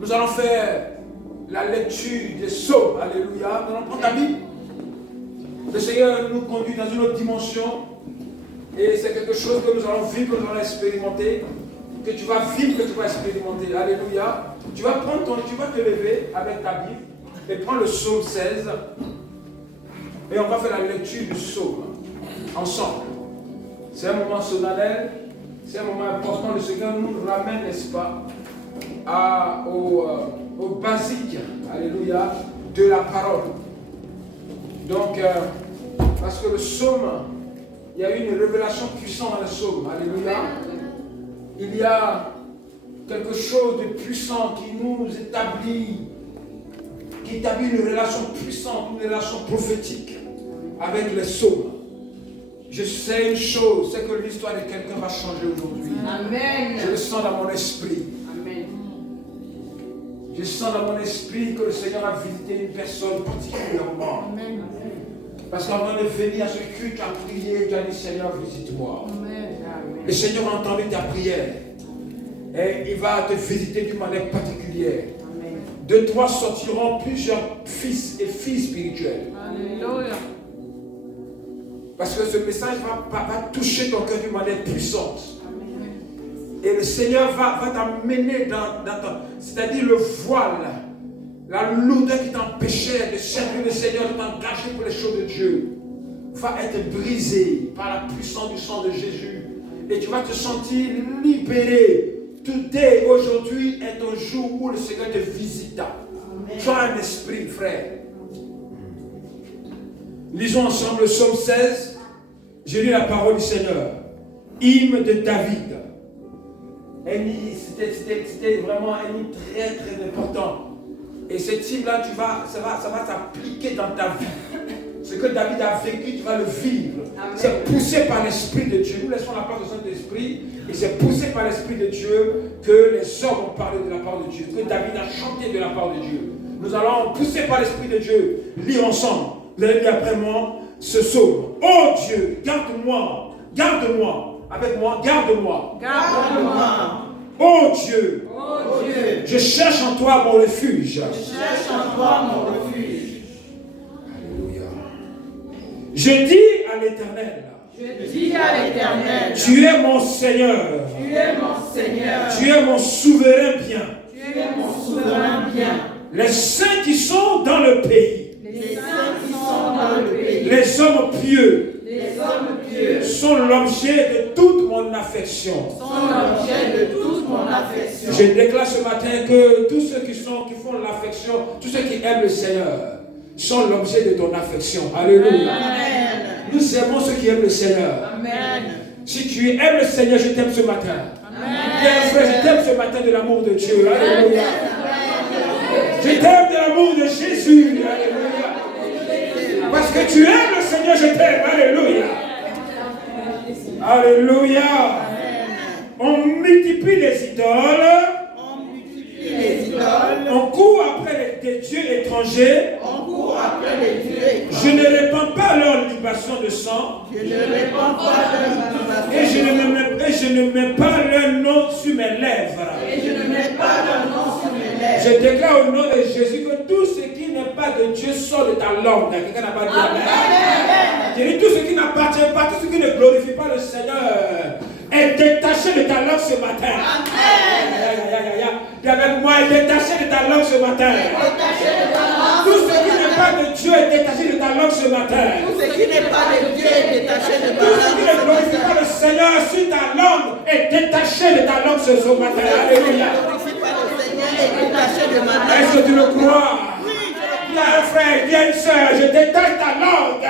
Nous allons faire la lecture des psaumes. Alléluia. Nous allons prendre ta Bible. Le Seigneur nous conduit dans une autre dimension. Et c'est quelque chose que nous allons vivre, que nous allons expérimenter. Que tu vas vivre, que tu vas expérimenter. Alléluia. Tu vas te lever avec ta Bible et prendre le psaume 16. Et on va faire la lecture du psaume ensemble. C'est un moment solennel, c'est un moment important. Le Seigneur nous ramène, n'est-ce pas, au basique, alléluia, de la parole. Donc, parce que le psaume, il y a une révélation puissante dans le psaume, alléluia. Il y a quelque chose de puissant qui nous établit, qui établit une relation puissante, une relation prophétique avec les psaumes. Je sais une chose, c'est que l'histoire de quelqu'un va changer aujourd'hui. Amen. Je le sens dans mon esprit. Amen. Je sens dans mon esprit que le Seigneur a visité une personne particulièrement. Amen. Parce qu'avant de venir à ce culte, tu as prié, tu as dit Seigneur, visite-moi. Amen. Le Seigneur a entendu ta prière. Et il va te visiter d'une manière particulière. Amen. De toi sortiront plusieurs fils et filles spirituels. Alléluia. Parce que ce message va toucher ton cœur d'une manière puissante. Amen. Et le Seigneur va t'amener dans ton... C'est-à-dire le voile, la lourdeur qui t'empêchait de servir le Seigneur, de t'engager pour les choses de Dieu, va être brisée par la puissance du sang de Jésus. Et tu vas te sentir libéré. Today, aujourd'hui, est un jour où le Seigneur te visita. Sois un esprit, frère. Lisons ensemble le psaume 16. Je lis la parole du Seigneur. Hymne de David. C'était vraiment un hymne très très important. Et cet hymne-là, ça va s'appliquer dans ta vie. Ce que David a vécu, tu vas le vivre. C'est poussé par l'Esprit de Dieu. Nous laissons la place au Saint-Esprit. Et c'est poussé par l'Esprit de Dieu que les hommes ont parlé de la part de Dieu. Que David a chanté de la part de Dieu. Nous allons, pousser par l'Esprit de Dieu, lire ensemble. Lire après moi ce psaume. Oh Dieu, garde-moi, garde-moi. Avec moi, garde-moi. Garde-moi. Oh Dieu, Oh Dieu. je cherche en toi mon refuge. Je cherche en toi mon refuge. Alléluia. Je dis à l'Éternel. Je dis à l'Éternel. Tu es mon Seigneur. Tu es mon Seigneur. Tu es mon souverain bien. Tu es mon souverain bien. Les saints qui sont dans le pays. Les saints qui sont dans le pays. Les hommes pieux. Les hommes pieux. Sont l'objet de toute mon affection. Sont l'objet de toute mon affection. Je déclare ce matin que tous ceux qui font l'affection, tous ceux qui aiment le Seigneur, sont l'objet de ton affection. Alléluia. Amen. Nous aimons ceux qui aiment le Seigneur. Amen. Si tu aimes le Seigneur, je t'aime ce matin. Amen. Bien frère, je t'aime ce matin de l'amour de Dieu. Alléluia. Je t'aime de l'amour de Jésus. Alléluia. Parce que tu aimes le Seigneur, je t'aime. Alléluia. Alléluia. On multiplie les idoles. Les idoles. On court après des dieux étrangers. On court après les dieux étrangers. Je ne répands pas leur libation de sang. Je ne répands pas leur libation. Et je ne mets pas leur nom sur mes lèvres. Et je ne mets pas leur nom sur mes lèvres. Je déclare au nom de Jésus que tout ce qui n'est pas de Dieu sort de ta langue. Quelqu'un n'a pas dit amen. Je dis tout ce qui n'appartient pas, tout ce qui ne glorifie pas le Seigneur est détaché de ta langue ce matin. Amen. Dis avec moi, est détaché de ta langue ce matin. Tout ce qui n'est pas de Dieu est détaché de ta langue ce matin. Tout ce qui n'est pas de Dieu est détaché de ta Tout ce qui ne langue. glorifie pas le Seigneur sur ta langue est détaché de ta langue ce matin. Alléluia. Est-ce que tu le crois? Il y a un frère, il y a une soeur, je détache ta langue.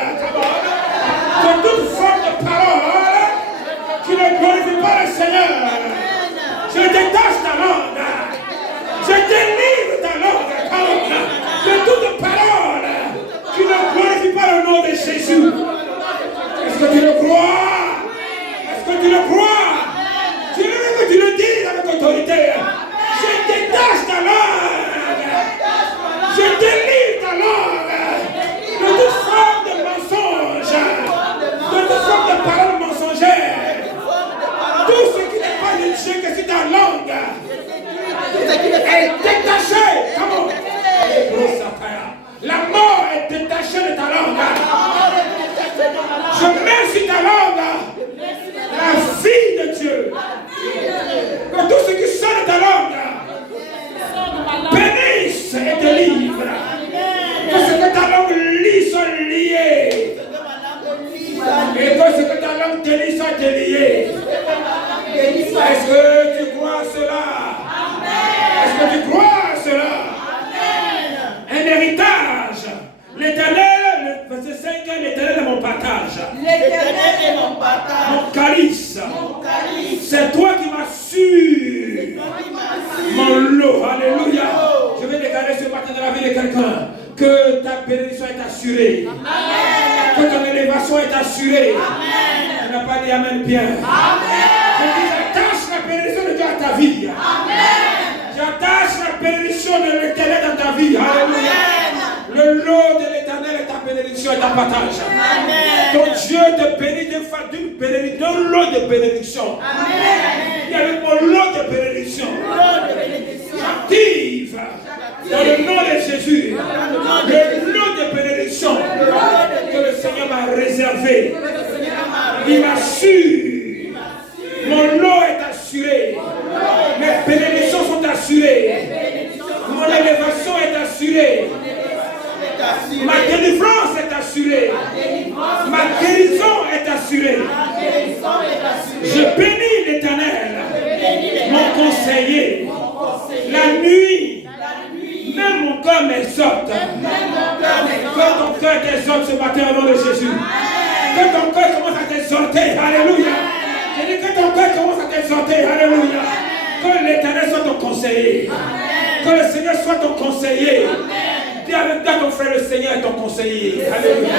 De toute forme de parole qui ne glorifie pas le Seigneur. Je détache ta langue. Je délivre ta langue. De toute parole qui ne glorifie pas le nom de Jésus. Est-ce que tu le crois? Est-ce que tu le crois? Je veux que tu le dises avec autorité. Je détache ta langue. Je délivre ta langue de toute forme est détachée. Comment? La mort est détachée de ta langue. Je mets sur ta langue la vie de Dieu. Que tout ce qui sort de ta langue bénisse et délivre. Que ce que ta langue lit soit lié. Et que ce que ta langue délie soit délié. Est-ce que tu crois cela? Est-ce que tu crois cela? Un héritage. L'Éternel, le verset 5, l'Éternel est mon partage. L'Éternel est mon partage. Mon calice. C'est toi qui m'as su. Mon lot. Alléluia. Je vais déclarer ce matin dans la vie de quelqu'un que ta bénédiction est assurée. Amen. Que ton élévation est assurée. Amen. Tu n'as pas dit Amen bien. Amen. Je dis, j'attache la bénédiction de Dieu à ta vie. Amen. J'attache la bénédiction de l'Éternel dans ta vie. Alléluia. Le lot de l'Éternel est ta bénédiction et ta partage. Amen. Ton Dieu te bénit d'une bénédiction, d'un lot de bénédiction. Amen. Il y a le mot lot de bénédiction. J'active dans le nom de Jésus le lot de bénédiction que le Seigneur m'a réservé. Il m'assure. Mon lot est assuré. Mes bénédictions sont assurées. Mon élévation est assurée. Ma délivrance est assurée. Ma guérison est assurée. Je bénis l'Éternel, mon conseiller. La nuit, même mon cœur m'exhorte. Que ton cœur t'exhorte ce matin au nom de Jésus. Que ton cœur commence à t'exhorter. Alléluia. Je dis que ton cœur commence à t'exhorter. Alléluia. Que l'Éternel soit ton conseiller. Que le Seigneur soit ton conseiller. Dis avec toi ton frère, le Seigneur est ton conseiller. Alléluia.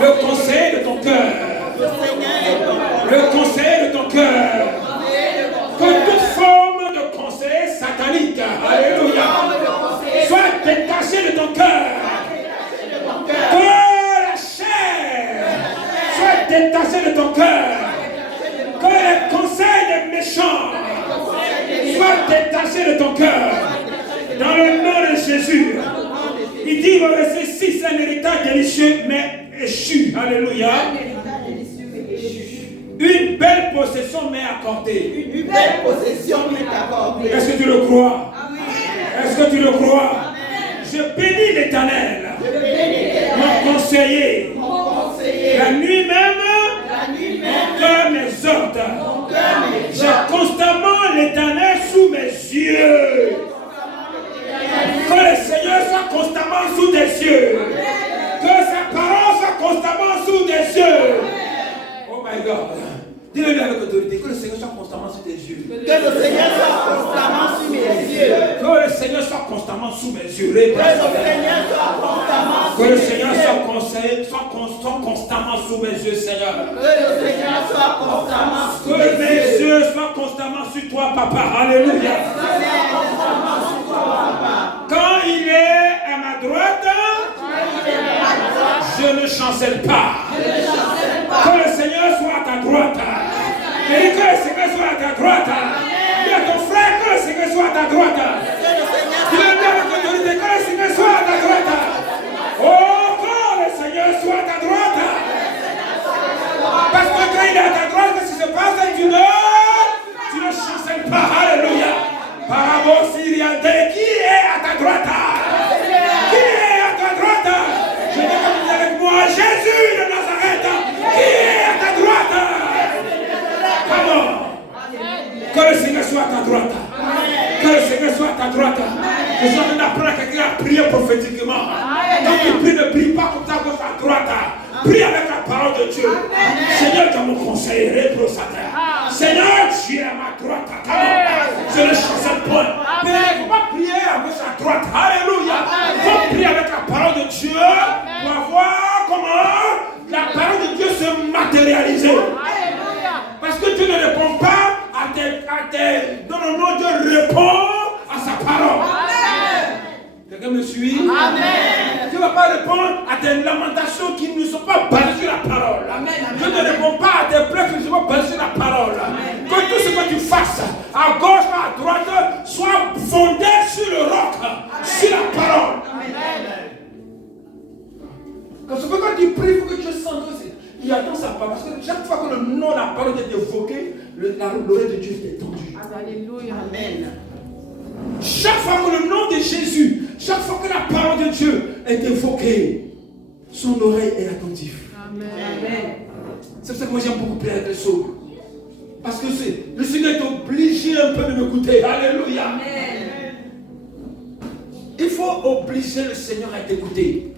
Le conseiller de ton cœur. Le conseiller de ton cœur. Que toute forme de conseiller satanique, alléluia, soit détachée de ton cœur. Que la chair soit détachée de ton cœur. Que les conseils des méchants soient détachés de ton cœur. Dans le nom de Jésus. Il dit au verset 6, un héritage délicieux mais échu. Alléluia. Une belle possession m'est accordée. Une belle possession m'est accordée. Est-ce que tu le crois? Est-ce que tu le crois? Je bénis l'Éternel, mon conseiller. La nuit même, mon cœur m'exhorte. J'ai constamment l'Éternel sous mes yeux. Que le Seigneur soit constamment sous tes yeux. Que sa parole soit constamment sous tes yeux. Oh my God. Dis-le avec autorité. Que le Seigneur soit constamment sous tes yeux. Que le Seigneur soit constamment sous mes yeux. Que le Seigneur soit constamment sous mes yeux. Que le Seigneur soit constamment sous mes yeux, Seigneur. Que le Seigneur soit constamment sous mes yeux. Que mes yeux soient constamment sur toi, Papa. Alléluia. Quand il est à ma droite, je ne chancelle pas. Que le Seigneur soit à ta droite. Et que le Seigneur soit à ta droite. Dis à ton frère que le Seigneur soit à ta droite. Dis-le avec autorité que le Seigneur soit à ta droite. Oh, que le Seigneur soit à ta droite. Parce que quand il est à ta droite, qu'est-ce qui se passe? Tu ne chancelles pas. Alléluia. Parabos Syriante, qui est à ta droite? Qui est à ta droite? Je dis comme tu dis avec moi, Jésus de Nazareth, qui est à ta droite? Comment? Que le Seigneur soit à ta droite. Que le Seigneur soit à ta droite. Je suis en train d'apprendre à quelqu'un à prier prophétiquement. Quand tu pries, ne prie pas comme ça, gauche à droite. Prie avec la parole de Dieu. Seigneur, tu es mon conseiller, réprosateur. Seigneur, tu es à ma droite. Je ne chancelle point. Mais il ne faut pas prier à gauche à droite. Alléluia. Il faut prier avec la parole de Dieu pour avoir comment la parole de Dieu se matérialiser. Parce que Dieu ne répond pas à tes... Non, non, non, Dieu répond à sa parole. Quelqu'un me suit? Amen. Dieu ne va pas répondre à tes lamentations qui ne sont pas basées sur la parole. Dieu ne répond pas à tes pleurs qui ne sont pas basées sur la parole. Que tout ce que tu fasses, à gauche, à droite, soit fondé sur l'oreille de Dieu est tendue. Alléluia. Amen. Chaque fois que le nom de Jésus, chaque fois que la parole de Dieu est évoquée, son oreille est attentive. Amen. C'est pour ça que moi j'aime beaucoup prier avec le psaume. Parce que le Seigneur est obligé un peu de m'écouter. Alléluia. Il faut obliger le Seigneur à t'écouter.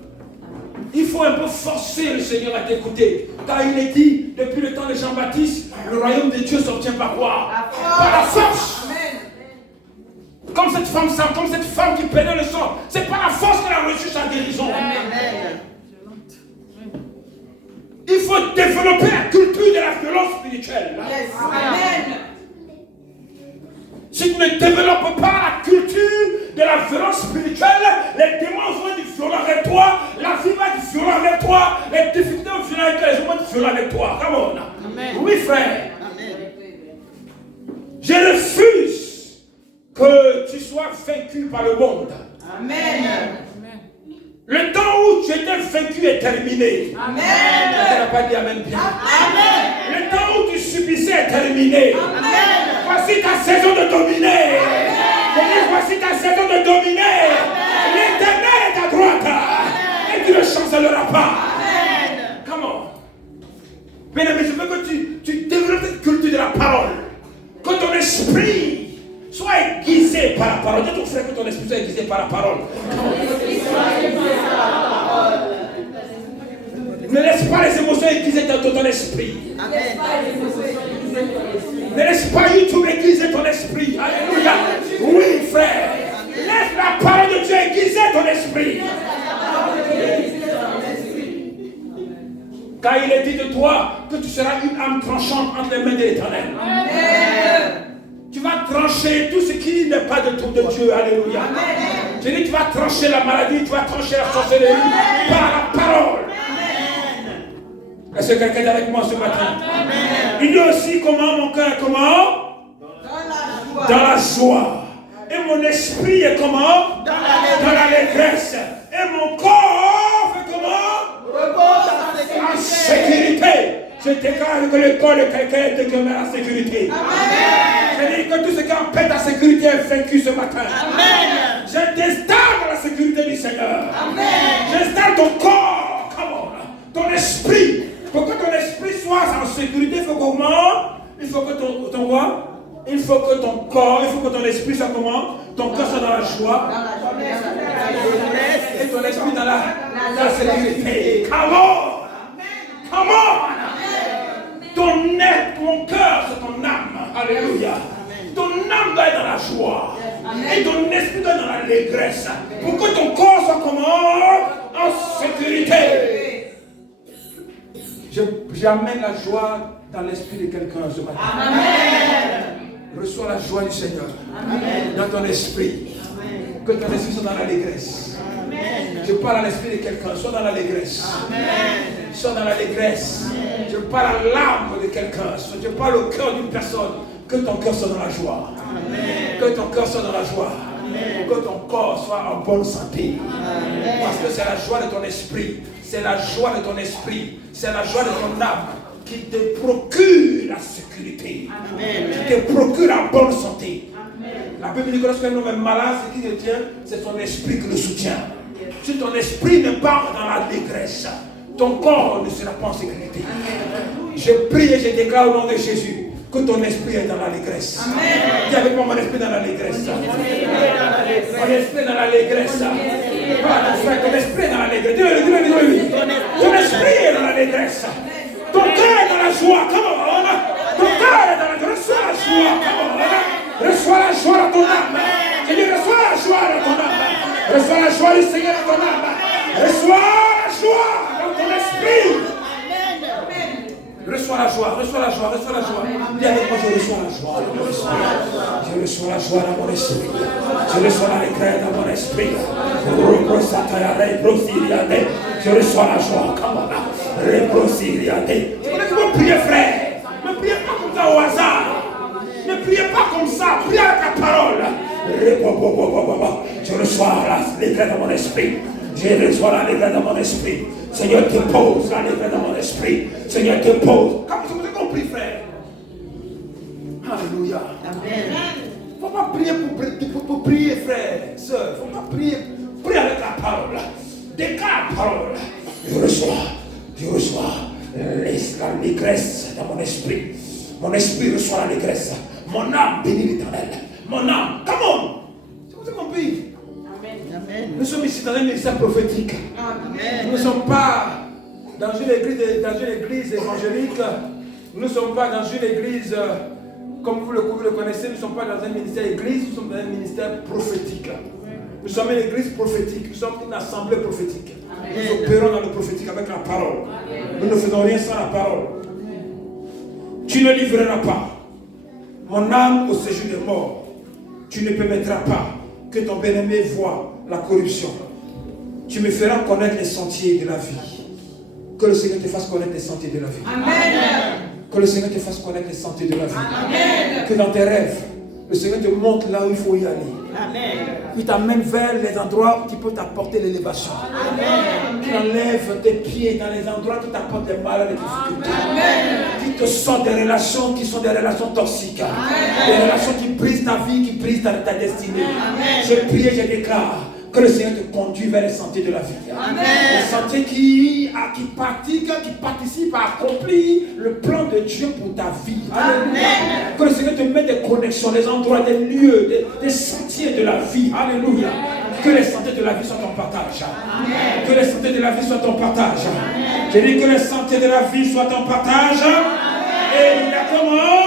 Il faut un peu forcer le Seigneur à t'écouter. Car il est dit, depuis le temps de Jean-Baptiste, le royaume de Dieu s'obtient par quoi? Par la force. Comme cette femme qui perdait le sang. C'est par la force qu'elle a reçu sa guérison. Amen. Il faut développer la culture de la violence spirituelle. Yes. Amen. Si tu ne développes pas la culture de la violence spirituelle, les démons vont être violents avec toi, la vie va être violente avec toi, les difficultés vont être violentes avec toi, les gens vont être violents avec toi. Come on. Amen. Oui, frère. Amen. Je refuse que tu sois vaincu par le monde. Amen. Le temps où tu étais vaincu est terminé. Amen. Tu n'as pas dit Amen bien. Amen. Le temps où tu subissais est terminé. Amen. Voici ta saison de dominer. Je dis, voici ta saison de dominer. L'Éternel est à droite. Et tu ne chancelleras pas. Amen. Comment? Bien-aimé, je veux que tu développes cette culture de la parole. Que ton esprit soit aiguisé par la parole. Dis à ton frère que ton esprit soit aiguisé par la parole. Ne laisse pas les émotions aiguiser ton esprit. Ne laisse pas YouTube aiguiser ton esprit. Alléluia. Oui, frère. Laisse la parole de Dieu aiguiser ton esprit. Car il est dit de toi que tu seras une âme tranchante entre les mains de l'Éternel. Tu vas trancher tout ce qui n'est pas de Dieu. Alléluia. Je dis, tu vas trancher la maladie, tu vas trancher la sorcellerie par la parole. Est-ce que quelqu'un est avec moi ce matin? Il dit aussi comment mon cœur est comment? Dans la joie. Et mon esprit est comment? Dans l'allégresse. Et mon corps fait comment? Repose En sécurité. Je déclare que le corps de quelqu'un est déclaré en sécurité. Je dis que tout ce qui empêche ta sécurité est vaincu ce matin. Amen. Je t'installe dans la sécurité du Seigneur. Amen. J'installe ton corps. Come on. Ton esprit. Pour que ton esprit soit en sécurité, il faut comment? Il faut que ton quoi? Il faut que ton corps, il faut que ton esprit soit comment? Ton cœur soit dans la joie. Et ton esprit dans la sécurité. Come on! Come on! Ton cœur, c'est ton âme. Alléluia. Ton âme doit être dans la joie. Et ton esprit doit être dans l'allégresse. Pour que ton corps soit comment? En sécurité. J'amène la joie dans l'esprit de quelqu'un ce matin. Amen. Reçois la joie du Seigneur. Amen. Dans ton esprit. Amen. Que ton esprit soit dans l'allégresse. Je parle à l'esprit de quelqu'un. Sois dans l'allégresse. Sois dans l'allégresse. Je parle à l'âme de quelqu'un. Je parle au cœur d'une personne. Que ton cœur soit dans la joie. Amen. Que ton cœur soit dans la joie. Amen. Que ton corps soit en bonne santé. Amen. Parce que c'est la joie de ton esprit. C'est la joie de ton esprit. C'est la joie de ton âme qui te procure la sécurité. Amen. Qui te procure la bonne santé. Amen. La Bible dit que lorsqu'un homme est malade, ce qui le tient, c'est son esprit qui le soutient. Si ton esprit ne part dans la détresse, ton corps ne sera pas en sécurité. Amen. Je prie et je déclare au nom de Jésus que ton esprit est dans l'allégresse. Dis avec moi, mon esprit dans l'allégresse. Mon esprit dans l'allégresse. Ton esprit est dans l'allégresse. Dis-le. Ton esprit est dans l'allégresse. Ton cœur est dans la joie. Come on. Ton cœur est dans la joie. Reçois la joie. Come on. Reçois la joie dans ton âme. Je dis, reçois la joie dans ton âme. Reçois la joie du Seigneur dans ton âme. Reçois la joie dans ton esprit. Reçois la joie, reçois la joie, reçois la joie. Dis avec moi, je reçois la joie. Je reçois la joie dans mon esprit. Je reçois la regret dans mon esprit. Je reçois la joie. Tu peux prier, frère. Ne priez pas comme ça au hasard. Ne priez pas comme ça. Priez avec la parole. Je reçois la regret dans mon esprit. Je reçois la regret dans mon esprit. Seigneur, dépose la regret dans mon esprit. Seigneur, dépose. Comme vous avez compris, frère. Alléluia. Amen. Il ne faut pas prier pour prier, frère, soeur. Il ne faut pas prier. Prie avec la parole. Déclare la parole. Je reçois l'allégresse dans mon esprit. Mon esprit reçoit l'allégresse. Mon âme bénit l'Éternel. Mon âme, come on. C'est comme ça qu'on prie. Amen. Nous sommes ici dans un ministère prophétique. Amen. Nous ne sommes pas dans une église évangélique. Nous ne sommes pas dans une église, comme vous le connaissez, nous ne sommes pas dans un ministère église, nous sommes dans un ministère prophétique. Nous sommes une église prophétique, nous sommes une assemblée prophétique. Nous opérons dans le prophétique avec la parole. Nous ne faisons rien sans la parole. Tu ne livreras pas mon âme au séjour des morts. Tu ne permettras pas que ton bien-aimé voie la corruption. Tu me feras connaître les sentiers de la vie. Que le Seigneur te fasse connaître les sentiers de la vie. Amen. Que le Seigneur te fasse connaître les sentiers de la vie. Amen. Que dans tes rêves, le Seigneur te montre là où il faut y aller. Amen. Il t'amène vers les endroits qui peuvent t'apporter l'élévation. Amen. Qui enlève tes pieds dans les endroits qui t'apportent les malheurs, les difficultés. Amen. Qui te sortent des relations qui sont des relations toxiques. Des relations qui brisent ta vie, qui brisent ta destinée. Je prie et je déclare que le Seigneur te conduit vers les sentiers de la vie. Amen. Les sentiers qui participent à accomplir le plan de Dieu pour ta vie. Amen. Que le Seigneur te mette des connexions, des endroits, des lieux, des sentiers de la vie. Alléluia. Que les sentiers de la vie soient ton partage. Amen. Que les sentiers de la vie soient ton partage. Amen. Je dis que les sentiers de la vie soient ton partage. Amen. Et il y a comment?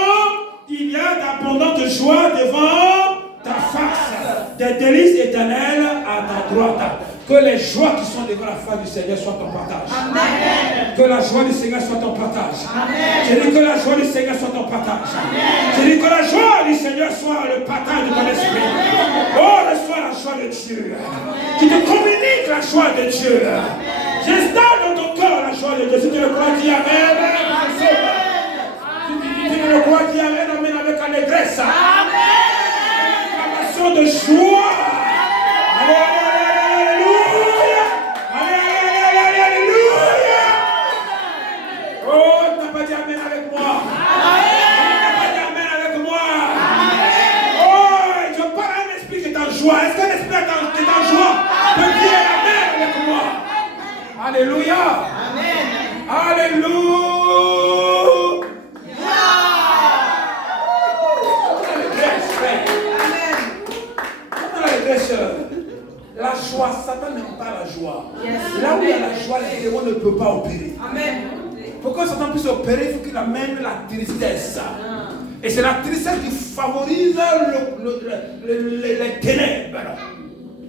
Il y a d'abondantes joie devant ta face, des délices éternelles à ta droite. Que les joies qui sont devant la face du Seigneur soient ton partage. Amen. Que la joie du Seigneur soit ton partage. Amen. Je dis que la joie du Seigneur soit ton partage. Amen. Je dis que la joie du Seigneur soit le partage de ton esprit. Oh, reçois la joie de Dieu. Amen. Qui te communique la joie de Dieu. J'installe dans ton cœur la joie de Dieu. Si tu le crois, dis Amen. Si tu le crois, dis Amen. Amen avec allégresse. Amen. De joie. Alléluia. Alléluia. Oh, tu n'as pas dit Amen avec moi. Tu n'as pas dit Amen avec moi. Oh, je parle à un esprit qui est en joie. Est-ce qu'un esprit qui est en joie peut dire Amen avec moi? Alléluia. Amen. Alléluia. La joie, Satan n'aime pas la joie. Yes. Là où il y a la joie, les démons ne peuvent pas opérer. Amen. Pour que Satan puisse opérer, il faut qu'il amène la tristesse. Et c'est la tristesse qui favorise les ténèbres.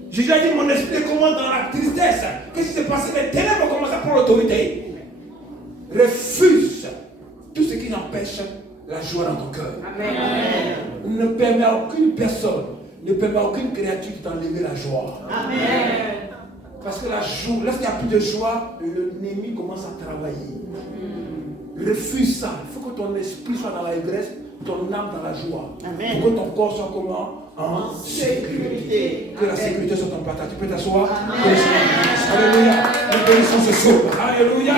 Jésus a dit, mon esprit commence dans la tristesse. Qu'est-ce qui s'est passé? Les ténèbres commencent à prendre l'autorité. Refuse tout ce qui empêche la joie dans ton cœur. Amen. Ne permet à aucune personne, ne permet à aucune créature de t'enlever la joie. Amen. Parce que la joie, lorsqu'il n'y a plus de joie, l'ennemi commence à travailler. Refuse ça. Il faut que ton esprit soit dans la l'allégresse, ton âme dans la joie. Amen. Pour que ton corps soit comment? En sécurité. Que la sécurité soit ton partage. Tu peux t'asseoir. Alléluia. Nous bénissons ce soir. Alléluia.